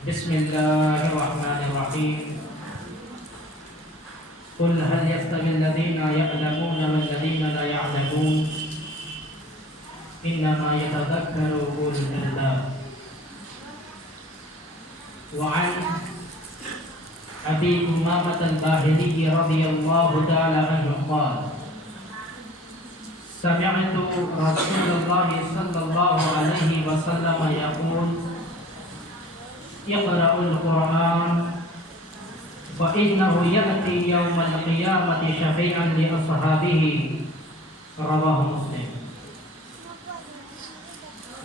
بسم الله الرحمن الرحيم. قل هل يستوي الذين يعلمون والذين لا يعلمون إنما يتذكر أولو الألباب. وعن أبي أمامة الباهلي رضي الله تعالى عنه قال: سمعت رسول الله صلى الله عليه وسلم يقول: اقرأوا القرآن فإنه يأتي يوم القيامة شفيعا لأصحابه. رواہ مسلم.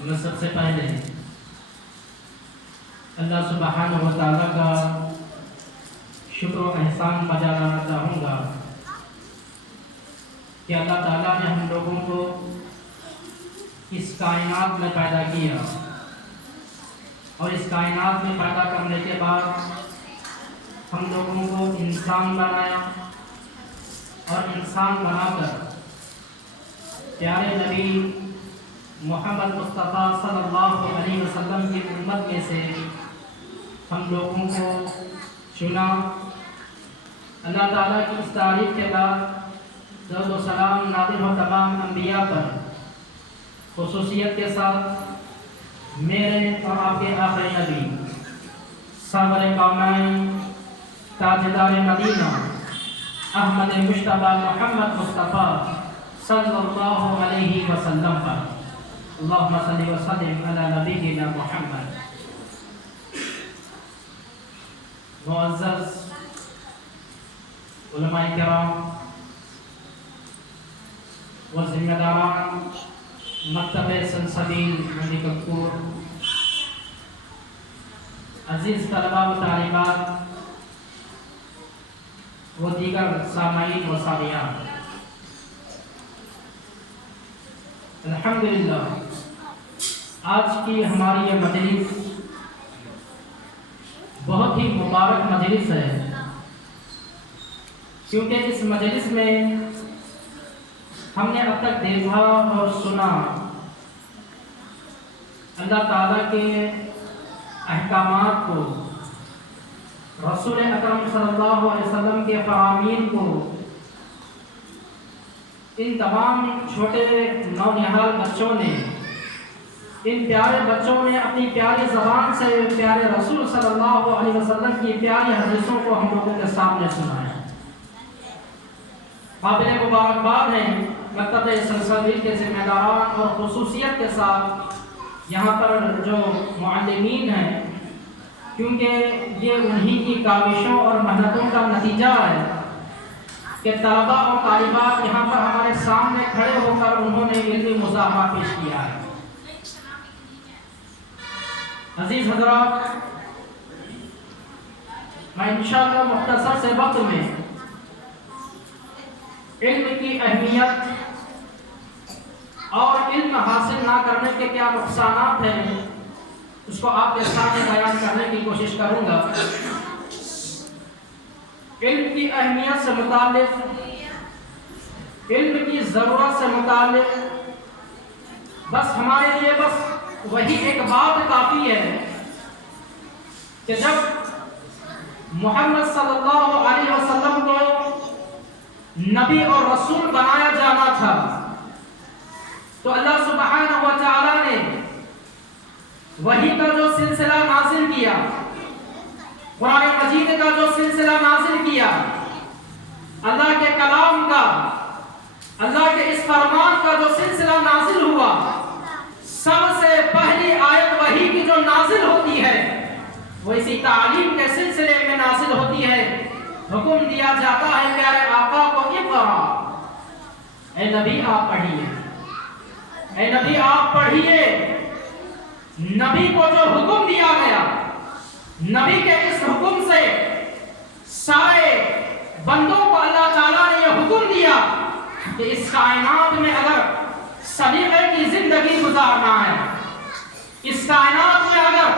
میں سب سے پہلے اللہ سبحانہ و تعالیٰ کا شکر و احسان بجا لانا چاہوں گا کہ اللہ تعالیٰ نے ہم لوگوں کو اس کائنات میں پیدا کیا اور اس کائنات میں پیدا کرنے کے بعد ہم لوگوں کو انسان بنایا اور انسان بنا کر پیارے نبی محمد مصطفیٰ صلی اللہ علیہ وسلم کی امت میں سے ہم لوگوں کو چنا. اللہ تعالیٰ کی اس تعریف کے بعد درود و سلام نازل ہو تمام انبیاء پر، خصوصیت کے ساتھ میرے اور آپ کے آخری نبی سرور کونین تاجدار مدینہ احمد مجتبی محمد مصطفیٰ صلی اللہ علیہ وسلم پر. اللہم صلی وسلم علی نبینا محمد. معزز علماء کرام و ذمہ داران مکتب سلسبیل منڈی کپور، عزیز طلباء و طالبات و دیگر سامعین و سامعات، الحمدللہ آج کی ہماری یہ مجلس بہت ہی مبارک مجلس ہے، کیونکہ اس مجلس میں ہم نے اب تک دیکھا اور سنا اللہ تعالیٰ کے احکامات کو، رسول اکرم صلی اللہ علیہ وسلم کے فرامین کو. ان تمام چھوٹے نونہال بچوں نے، ان پیارے بچوں نے اپنی پیاری زبان سے پیارے رسول صلی اللہ علیہ وسلم کی پیاری حدیثوں کو ہم لوگوں کے سامنے سنایا. قابل مبارکباد ہیں مکتب سلسبیل کے ذمہ داران اور خصوصیت کے ساتھ یہاں پر جو معلمین ہیں، کیونکہ یہ انہی کی کاوشوں اور محنتوں کا نتیجہ ہے کہ طلباء اور طالبات یہاں پر ہمارے سامنے کھڑے ہو کر انہوں نے علمی مزاحمہ پیش کیا ہے. عزیز حضرات، میں انشاءاللہ مختصر سے وقت میں علم کی اہمیت اور علم حاصل نہ کرنے کے کیا نقصانات ہیں اس کو آپ کے سامنے بیان کرنے کی کوشش کروں گا. علم کی اہمیت سے متعلق، علم کی ضرورت سے متعلق بس ہمارے لیے بس وہی ایک بات کافی ہے کہ جب محمد صلی اللہ علیہ وسلم کو نبی اور رسول بنایا جانا تھا تو اللہ سبحانہ و تعالی نے وحی کا جو سلسلہ نازل کیا، قرآن مجید کا جو سلسلہ نازل کیا، اللہ کے کلام کا، اللہ کے اس فرمان کا جو سلسلہ نازل ہوا، سب سے پہلی آیت وحی کی جو نازل ہوتی ہے وہ اسی تعلیم کے سلسلے میں نازل ہوتی ہے. حکم دیا جاتا ہے پیارے آقا کو، اقرا، اے نبی آپ پڑھیے، اے نبی آپ پڑھیے. نبی کو جو حکم دیا گیا، نبی کے اس حکم سے سارے بندوں کو اللہ تعالیٰ نے یہ حکم دیا کہ اس کائنات میں اگر سلیقے کی زندگی گزارنا ہے، اس کائنات میں اگر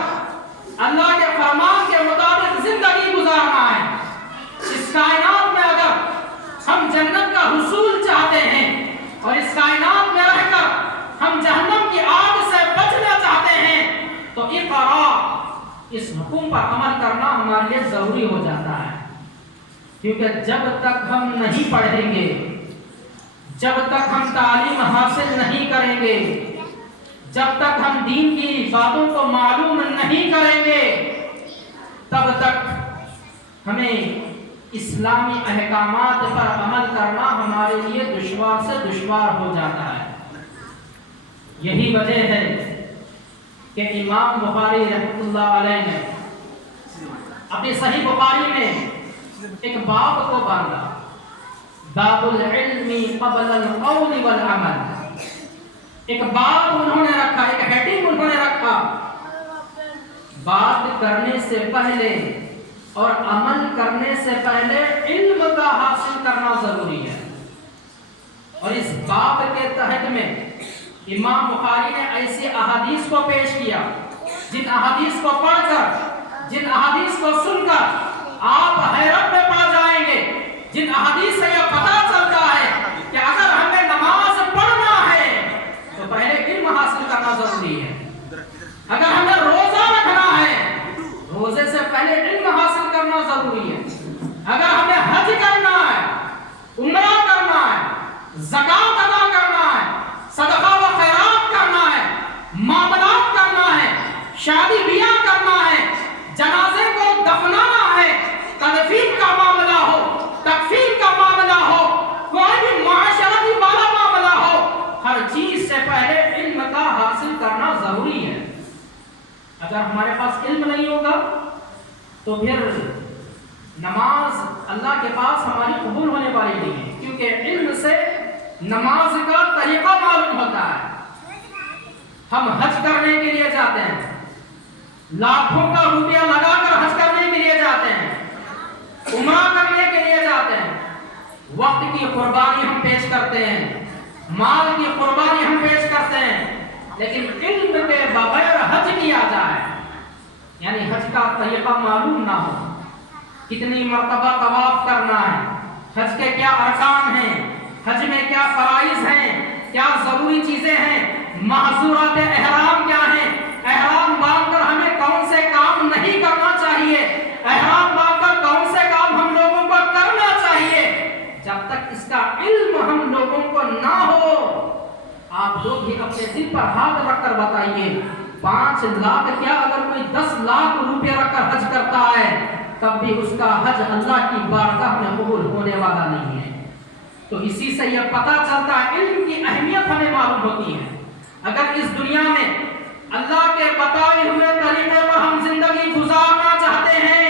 اللہ کے فرمان کے مطابق زندگی گزارنا ہے، اس کائنات میں اگر ہم جنت کا حصول چاہتے ہیں اور اس کائنات میں رہ کر ہم جہنم کی آگ سے بچنا چاہتے ہیں تو اقرا، اس حکم پر عمل کرنا ہمارے لیے ضروری ہو جاتا ہے، کیونکہ جب تک ہم نہیں پڑھیں گے، جب تک ہم تعلیم حاصل نہیں کریں گے، جب تک ہم دین کی باتوں کو معلوم نہیں کریں گے، تب تک ہمیں اسلامی احکامات پر عمل کرنا ہمارے لیے دشوار سے دشوار ہو جاتا ہے۔ یہی وجہ ہے کہ امام بخاری رحمۃ اللہ علیہ نے اپنی صحیح بخاری میں ایک باب کو باندھا، باب العلم قبل القول والعمل۔ ایک باب انہوں نے رکھا، ایک ہیڈنگ انہوں نے رکھا، بات کرنے سے پہلے اور عمل کرنے سے پہلے علم کا حاصل کرنا ضروری ہے۔ اور اس باب کے تحت میں امام بخاری نے ایسی احادیث کو پیش کیا جن احادیث کو پڑھ کر، جن احادیث کو سن کر آپ حیرت میں پڑ جائیں گے، جن احادیث سے یہ پتہ چلتا ہے کہ اگر ہمیں نماز پڑھنا ہے تو پہلے علم حاصل کرنا ضروری ہے، اگر ہمیں روزہ رکھنا ہے روزے سے پہلے علم حاصل کرنا ضروری ہے، اگر ہمیں حج کرنا ہے، عمرہ کرنا ہے، زکوٰۃ ادا کرنا ہے، صدقہ و خیرات کرنا ہے، معاملات کرنا ہے، شادی بیاہ کرنا ہے، جنازے کو دفنانا ہے، تدفین کا معاملہ ہو، تکفین کا معاملہ ہو، کوئی بھی معاشرتی والا معاملہ ہو، ہر چیز سے پہلے علم کا حاصل کرنا ضروری ہے۔ اگر ہمارے پاس علم نہیں ہوگا تو پھر نماز اللہ کے پاس ہماری قبول ہونے والی نہیں ہے، کیونکہ علم سے نماز کا طریقہ معلوم ہوتا ہے۔ ہم حج کرنے کے لیے جاتے ہیں، لاکھوں کا روپیہ لگا کر حج کرنے کے لیے جاتے ہیں، عمرہ کرنے کے لیے جاتے ہیں، وقت کی قربانی ہم پیش کرتے ہیں، مال کی قربانی ہم پیش کرتے ہیں، لیکن علم کے بغیر حج کیا جائے، یعنی حج کا طریقہ معلوم نہ ہو، کتنی مرتبہ طواف کرنا ہے، حج کے کیا ارکان ہیں، حج میں کیا فرائض ہیں، کیا ضروری چیزیں ہیں، محظورات احرام کیا ہیں، احرام باندھ کر ہمیں کون سے کام نہیں کرنا چاہیے، احرام باندھ کر کون سے کام ہم لوگوں کو کرنا چاہیے، جب تک اس کا علم ہم لوگوں کو نہ ہو، آپ لوگ بھی اپنے دل پر ہاتھ رکھ کر بتائیے، 5 لاکھ کیا اگر کوئی 10 لاکھ روپے رکھ کر حج کرتا ہے تب بھی اس کا حج اللہ کی بارگاہ میں قبول ہونے والا نہیں ہے۔ تو اسی سے یہ پتہ چلتا ہے علم کی اہمیت ہمیں معلوم ہوتی ہے۔ اگر اس دنیا میں اللہ کے بتائے ہوئے طریقے پر ہم زندگی گزارنا چاہتے ہیں،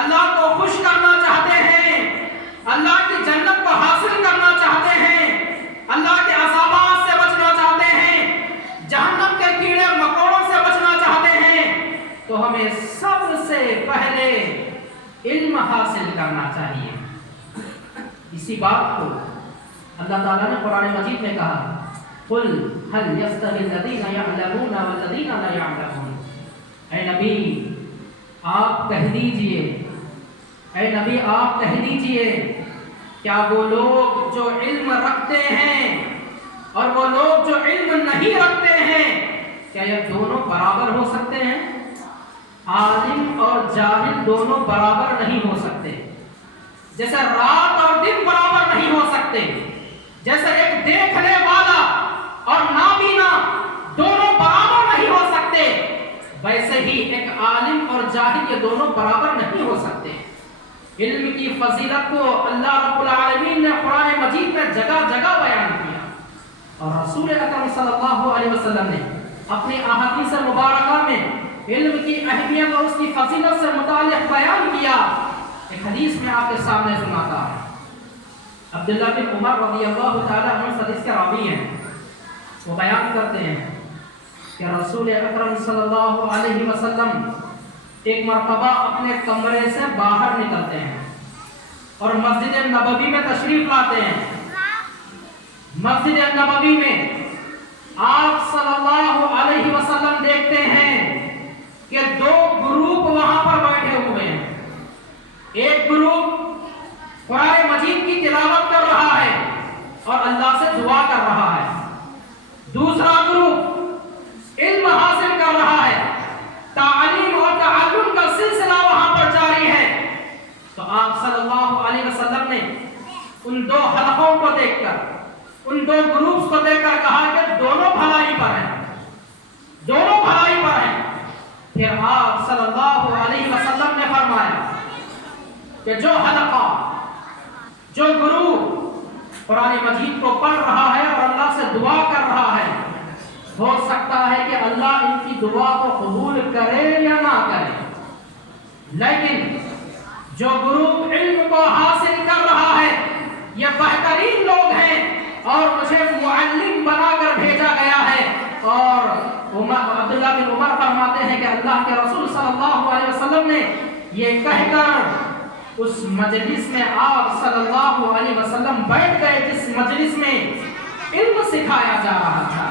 اللہ کو خوش کرنا چاہتے ہیں، اللہ کی جنت کو حاصل کرنا چاہتے ہیں، اللہ کے عذابات سے بچنا چاہتے ہیں، جہنم کے کیڑے مکوڑوں سے بچنا چاہتے ہیں، تو ہمیں سب سے پہلے علم حاصل کرنا چاہیے۔ اسی بات کو اللہ تعالیٰ نے قرآن مجید میں کہا، قُلْ هَلْ يَسْتَوِي الَّذِينَ يَعْلَمُونَ وَالَّذِينَ لَا يَعْلَمُونَ۔ اے نبی آپ کہہ دیجئے، اے نبی آپ کہہ دیجئے، کیا وہ لوگ جو علم رکھتے ہیں اور وہ لوگ جو علم نہیں رکھتے ہیں، کیا یہ دونوں برابر ہو سکتے ہیں؟ عالم اور جاہل دونوں برابر نہیں ہو سکتے، جیسے رات اور دن برابر نہیں ہو سکتے، جیسے ایک دیکھنے والا اور نابینا دونوں برابر نہیں ہو سکتے، ویسے ہی ایک عالم اور جاہل یہ دونوں برابر نہیں ہو سکتے۔ علم کی فضیلت کو اللہ رب العالمین نے قرآن مجید میں جگہ جگہ بیان کیا، اور رسول اکرم صلی اللہ علیہ وسلم نے اپنی احادیث مبارکہ میں علم کی اہمیت اور اس کی فضیلت سے متعلق بیان کیا۔ ایک حدیث میں آپ کے سامنے سناتا ہے، عبداللہ بن عمر رضی اللہ تعالیٰ عنہ حدیث کے راوی ہیں، وہ بیان کرتے ہیں کہ رسول اکرم صلی اللہ علیہ وسلم ایک مرتبہ اپنے کمرے سے باہر نکلتے ہیں اور مسجد نبوی میں تشریف لاتے ہیں۔ مسجد نبوی میں آپ صلی اللہ علیہ وسلم دیکھتے ہیں کہ 2 گروپ وہاں پر بیٹھے ہوئے ہیں، ایک گروپ قرآن مجید کی تلاوت کر رہا ہے اور اللہ سے دعا کر رہا ہے، دوسرا گروپ علم حاصل کر رہا ہے، تعلیم اور دیکھ کر, ان دو گروپس کو دیکھ کر کہا کہ دونوں بھلائی پر ہیں, دونوں بھلائی پر ہیں. پھر آپ صلی اللہ علیہ وسلم نے فرمایا کہ جو حلقہ, جو گروپ قرآن مجید کو پڑھ رہا ہے اور اللہ سے دعا کر رہا ہے, ہو سکتا ہے کہ اللہ ان کی دعا کو قبول کرے یا نہ کرے, لیکن جو گروپ علم کو حاصل کر رہا ہے یہ بہترین لوگ ہیں اور مجھے معلم بنا کر بھیجا گیا ہے. اور عبداللہ بن عمر فرماتے ہیں کہ اللہ کے رسول صلی اللہ علیہ وسلم نے یہ کہہ کر اس مجلس میں آپ صلی اللہ علیہ وسلم بیٹھ گئے جس مجلس میں علم سکھایا جا رہا تھا.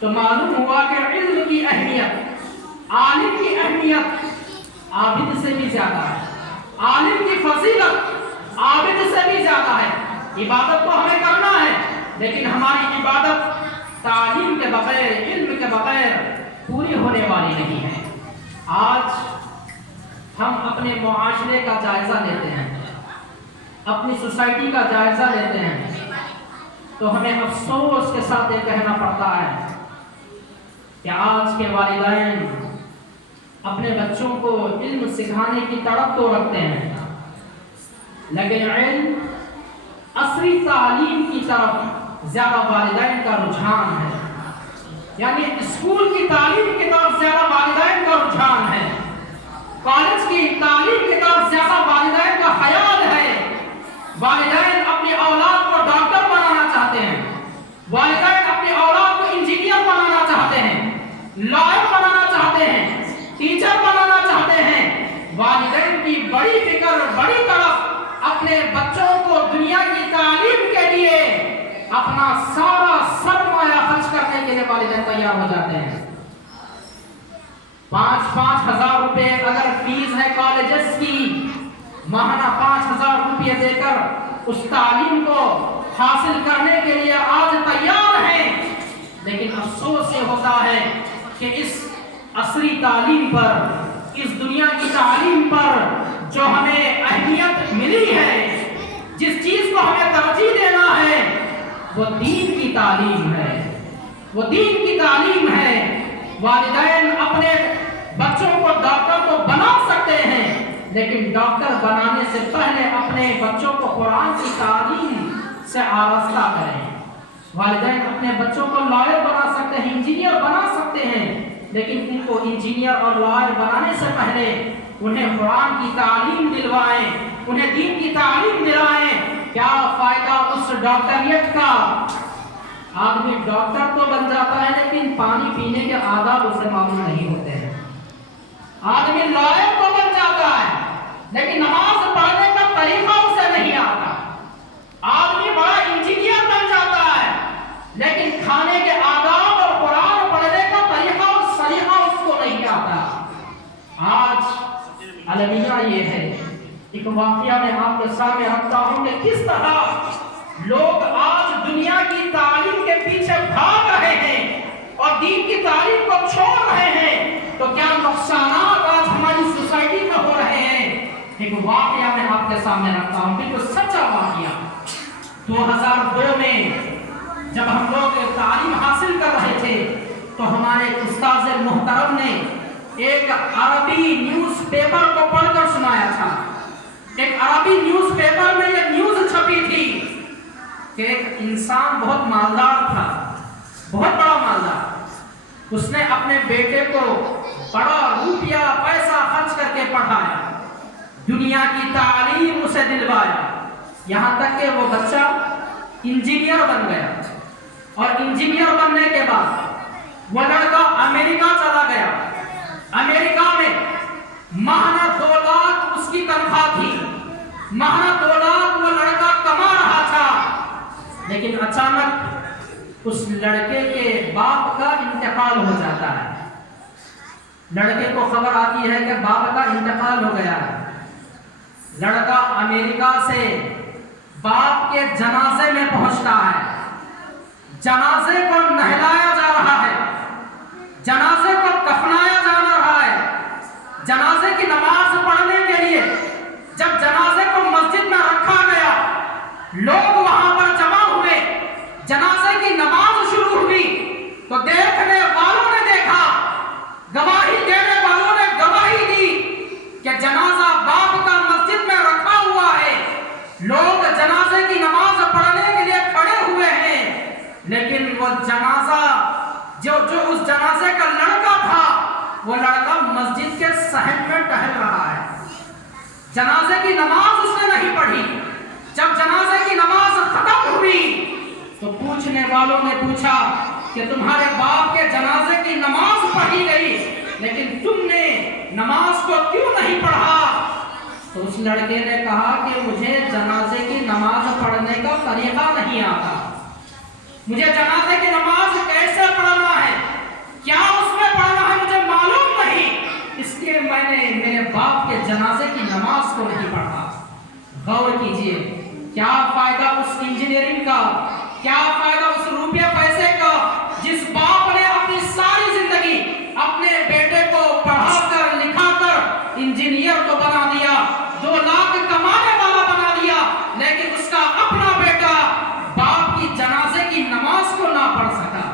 تو معلوم ہوا کہ علم کی اہمیت, عالم کی اہمیت عابد سے بھی زیادہ ہے, عالم کی فضیلت عابد سے بھی زیادہ ہے. عبادت تو ہمیں کرنا ہے لیکن ہماری عبادت تعلیم کے بغیر, علم کے بغیر پوری ہونے والی نہیں ہے. آج ہم اپنے معاشرے کا جائزہ لیتے ہیں, اپنی سوسائٹی کا جائزہ لیتے ہیں, تو ہمیں افسوس کے ساتھ یہ کہنا پڑتا ہے کہ آج کے والدین اپنے بچوں کو علم سکھانے کی تڑپ تو رکھتے ہیں, لیکن علم عصری تعلیم کی طرف زیادہ والدین کا رجحان ہے. یعنی اسکول کی تعلیم کی طرف زیادہ والدین کا رجحان ہے, کالج کی تعلیم کی طرف زیادہ والدین کا خیال ہے. والدین اپنی اولاد کو ڈاکٹر بنانا چاہتے ہیں, والدین اپنی اولاد کو انجینئر بنانا چاہتے ہیں, لائر بنانا چاہتے ہیں, ٹیچر بنانا چاہتے ہیں. والدین کی بڑی فکر, بڑی طرف اپنے بچوں کو دنیا کی تعلیم کے لیے اپنا سارا سرمایہ خرچ کرنے کے لیے والدین تیار ہو جاتے ہیں. 5,000 روپے اگر فیس ہے کالجز کی, ماہانہ 5,000 روپے دے کر اس تعلیم کو حاصل کرنے کے لیے آج تیار ہیں. لیکن افسوس یہ ہوتا ہے کہ اس عصری تعلیم پر, اس دنیا کی تعلیم پر جو ہمیں اہمیت ملی ہے, جس چیز کو ہمیں ترجیح دینا ہے, وہ دین کی تعلیم ہے, وہ دین کی تعلیم ہے. والدین اپنے بچوں کو ڈاکٹر تو بنا سکتے ہیں لیکن ڈاکٹر بنانے سے پہلے اپنے بچوں کو قرآن کی تعلیم سے آراستہ کریں. والدین اپنے بچوں کو لائر بنا سکتے ہیں, انجینئر بنا سکتے ہیں, لیکن ان کو انجینئر اور لائر بنانے سے پہلے انہیں قرآن کی تعلیم دلوائیں, انہیں دین کی تعلیم دلائیں. کیا فائدہ اس ڈاکٹریٹ کا؟ آدمی ڈاکٹر تو بن جاتا ہے لیکن پانی پینے کے آداب اسے معلوم نہیں ہوتے ہیں. آدمی لائر تو بن جاتا ہے لیکن نماز پڑھنے کا طریقہ اسے نہیں آتا. آدمی بڑا انجینئر بن جاتا ہے لیکن کھانے کے آداب اور قرآن پڑھنے کا طریقہ اور سلیقہ اس کو نہیں آتا. آج المیہ یہ ہے, ایک واقعہ میں آپ کے سامنے رکھتا ہوں کہ کس طرح لوگ آج دنیا کی تعلیم کے پیچھے بھاگ رہے ہیں اور دین کی تعلیم کو چھوڑ رہے ہیں, تو کیا نقصانات آج ہماری سوسائٹی میں ہو رہے ہیں. ایک واقعہ میں آپ کے سامنے رکھتا ہوں, بالکل سچا واقعہ. 2002 میں جب ہم لوگ تعلیم حاصل کر رہے تھے تو ہمارے استاذ محترم نے ایک عربی نیوز پیپر کو پڑھ کر سنایا تھا. ایک عربی نیوز پیپر میں یہ نیوز چھپی تھی کہ ایک انسان بہت مالدار تھا, بہت بڑا مالدار. اس نے اپنے بیٹے کو بڑا روپیہ پیسہ خرچ کر کے پڑھایا, دنیا کی تعلیم اسے دلوایا, یہاں تک کہ وہ بچہ انجینئر بن گیا. اور انجینئر بننے کے بعد وہ لڑکا امریکہ چلا گیا. امریکہ میں ماہانہ 2 لاکھ اس کی تنخواہ تھی, ماہانہ 2 لاکھ وہ لڑکا کما رہا تھا. لیکن اچانک اس لڑکے کے باپ کا انتقال ہو جاتا ہے. لڑکے کو خبر آتی ہے کہ باپ کا انتقال ہو گیا ہے. لڑکا امریکہ سے باپ کے جنازے میں پہنچتا ہے. جنازے کو نہلایا جا رہا ہے, جنازے کو کفنایا جا رہا ہے. جنازے کی نماز پڑھنے کے لیے جب جنازے کو مسجد میں رکھا گیا, لوگ وہاں پر جمع تو دیکھنے والوں نے دیکھا، گواہی دینے والوں نے گواہی دی کہ جنازہ باپ کا مسجد میں رکھا ہوا ہے، لوگ جنازے کی نماز پڑھنے کے لیے کھڑے ہوئے ہیں، لیکن وہ جنازہ جو اس جنازے کا لڑکا تھا، وہ لڑکا مسجد کے صحن میں ٹہل رہا ہے، جنازے کی نماز اس نے نہیں پڑھی۔ جب جنازے کی نماز ختم ہوئی تو پوچھنے والوں نے پوچھا کہ تمہارے باپ کے جنازے کی نماز پڑھی گئی لیکن تم نے نماز کو کیوں نہیں پڑھا؟ تو اس لڑکے نے کہا کہ مجھے جنازے کی نماز پڑھنے کا طریقہ نہیں آتا، مجھے جنازے کی نماز کیسے پڑھنا ہے، کیا اس میں پڑھنا ہے مجھے معلوم نہیں، اس لیے میں نے میرے باپ کے جنازے کی نماز کو نہیں پڑھا۔ غور کیجئے، کیا فائدہ اس انجینئرنگ کا، کیا فائدہ اس روپے پیسے کا جس باپ نے اپنی ساری زندگی اپنے بیٹے کو پڑھا کر لکھا کر انجینئر کو بنا دیا، 2 لاکھ کمانے والا بنا دیا، لیکن اس کا اپنا بیٹا باپ کی جنازے کی نماز کو نہ پڑھ سکا۔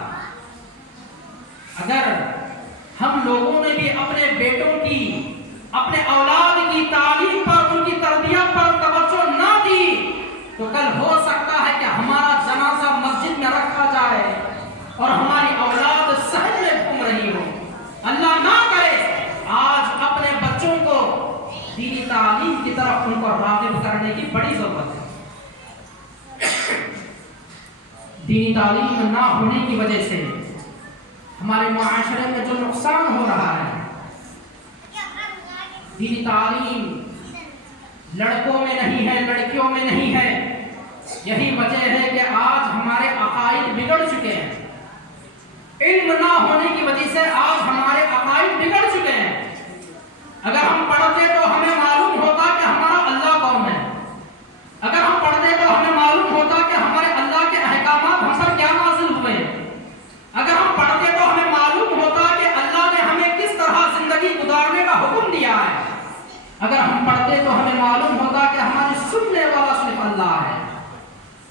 اگر ہم لوگوں نے بھی اپنے بیٹوں کی، اپنے اولاد کی تعلیم پر، ان کی تربیت پر توجہ نہ دی تو کل ہو سکتا ہے کہ ہمارا جنازہ مسجد میں رکھا جائے اور ہماری اولاد صحن میں گھوم رہی ہو۔ اللہ نہ کرے، آج اپنے بچوں کو دینی تعلیم کی طرف ان کو راغب کرنے کی بڑی ضرورت ہے۔ دینی تعلیم نہ ہونے کی وجہ سے ہمارے معاشرے میں جو نقصان ہو رہا ہے، دینی تعلیم لڑکوں میں نہیں ہے، لڑکیوں میں نہیں ہے، یہی وجہ ہے کہ آج ہمارے عقائد بگڑ چکے ہیں۔ علم نہ ہونے کی وجہ سے آج ہمارے عقائد بگڑ چکے ہیں۔ اگر ہم پڑھتے تو ہمیں معلوم ہوتا کہ ہمارا اللہ کون ہے، اگر ہم پڑھتے تو ہمیں معلوم ہوتا کہ ہمارے اللہ کے احکامات ہم پر کیا نازل ہوئے ہیں، اگر ہم پڑھتے تو ہمیں معلوم ہوتا کہ اللہ نے ہمیں کس طرح زندگی گزارنے کا حکم دیا ہے، اگر ہم پڑھتے تو ہمیں معلوم ہوتا کہ ہماری سننے والا صرف اللہ ہے،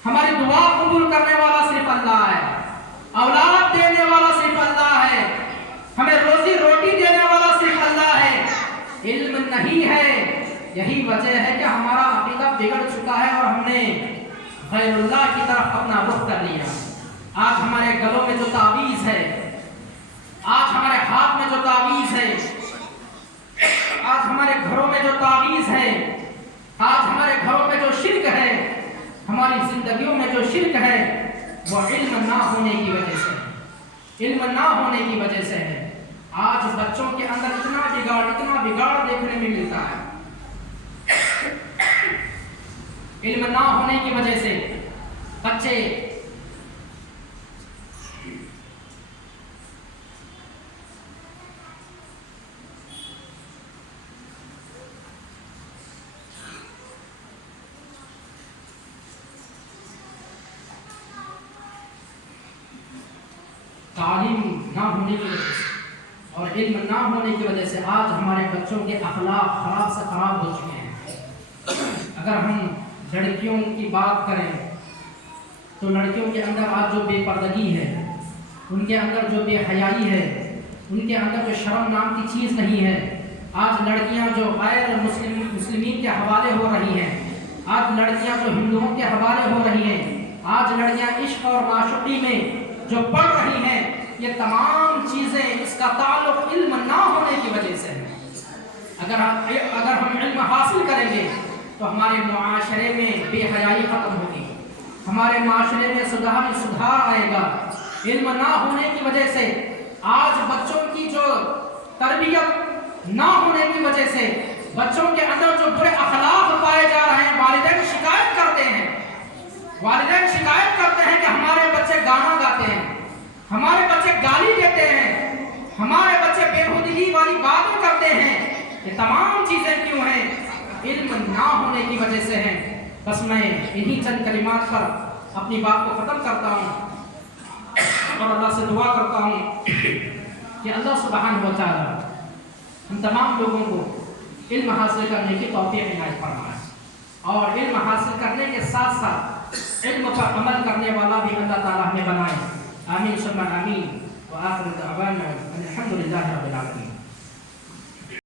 ہماری دعا قبول کرنے والا صرف اللہ ہے، اولاد دینے والا صرف اللہ ہے، ہمیں روزی روٹی دینے والا صرف اللہ ہے۔ علم نہیں ہے، یہی وجہ ہے کہ ہمارا عقیدہ بگڑ چکا ہے اور ہم نے غیر اللہ کی طرف اپنا رخ کر لیا۔ آج ہمارے گلوں میں جو تعویذ ہے، آج ہمارے ہاتھ میں جو تعویذ ہے، آج ہمارے گھروں میں جو تعویذ ہے، آج ہمارے گھروں میں جو شرک ہے، ہماری زندگیوں میں جو شرک ہے، وہ علم نہ ہونے کی وجہ سے، علم نہ ہونے کی وجہ سے ہے۔ آج بچوں کے اندر اتنا بگاڑ دیکھنے میں ملتا ہے، علم نہ ہونے کی وجہ سے بچے تعلیم نہ ہونے کی وجہ سے اور علم نہ ہونے کی وجہ سے آج ہمارے بچوں کے اخلاق خراب سے خراب ہو چکے ہیں۔ اگر ہم لڑکیوں کی بات کریں تو لڑکیوں کے اندر آج جو بے پردگی ہے، ان کے اندر جو بے حیائی ہے، ان کے اندر جو شرم نام کی چیز نہیں ہے، آج لڑکیاں جو غیر مسلمین کے حوالے ہو رہی ہیں، آج لڑکیاں جو ہندوؤں کے حوالے ہو رہی ہیں، آج لڑکیاں عشق اور معشوقی میں جو پڑھ رہی ہیں، یہ تمام چیزیں اس کا تعلق علم نہ ہونے کی وجہ سے ہے۔ اگر ہم علم حاصل کریں گے تو ہمارے معاشرے میں بے حیائی ختم ہوگی، ہمارے معاشرے میں سدھار آئے گا۔ علم نہ ہونے کی وجہ سے آج بچوں کی جو تربیت نہ ہونے کی وجہ سے بچوں کے اندر جو برے اخلاق پائے جا رہے ہیں، والدین شکایت کرتے ہیں کہ ہمارے بچے گانا گاتے ہیں، ہمارے بچے گالی دیتے ہیں، ہمارے بچے بےہودگی والی باتیں کرتے ہیں۔ یہ تمام چیزیں کیوں ہیں؟ علم نہ ہونے کی وجہ سے ہیں۔ بس میں انہی چند کلمات پر اپنی بات کو ختم کرتا ہوں اور اللہ سے دعا کرتا ہوں کہ اللہ سبحانہ و تعالی ہم تمام لوگوں کو علم حاصل کرنے کی توفیق عنایت فرمائے اور علم حاصل کرنے کے ساتھ ساتھ علم پر عمل کرنے والا بھی اللہ تعالی ہمیں بنائے۔ آمین ثم آمین۔ وآخر دعوانا ان الحمد للہ رب العالمین.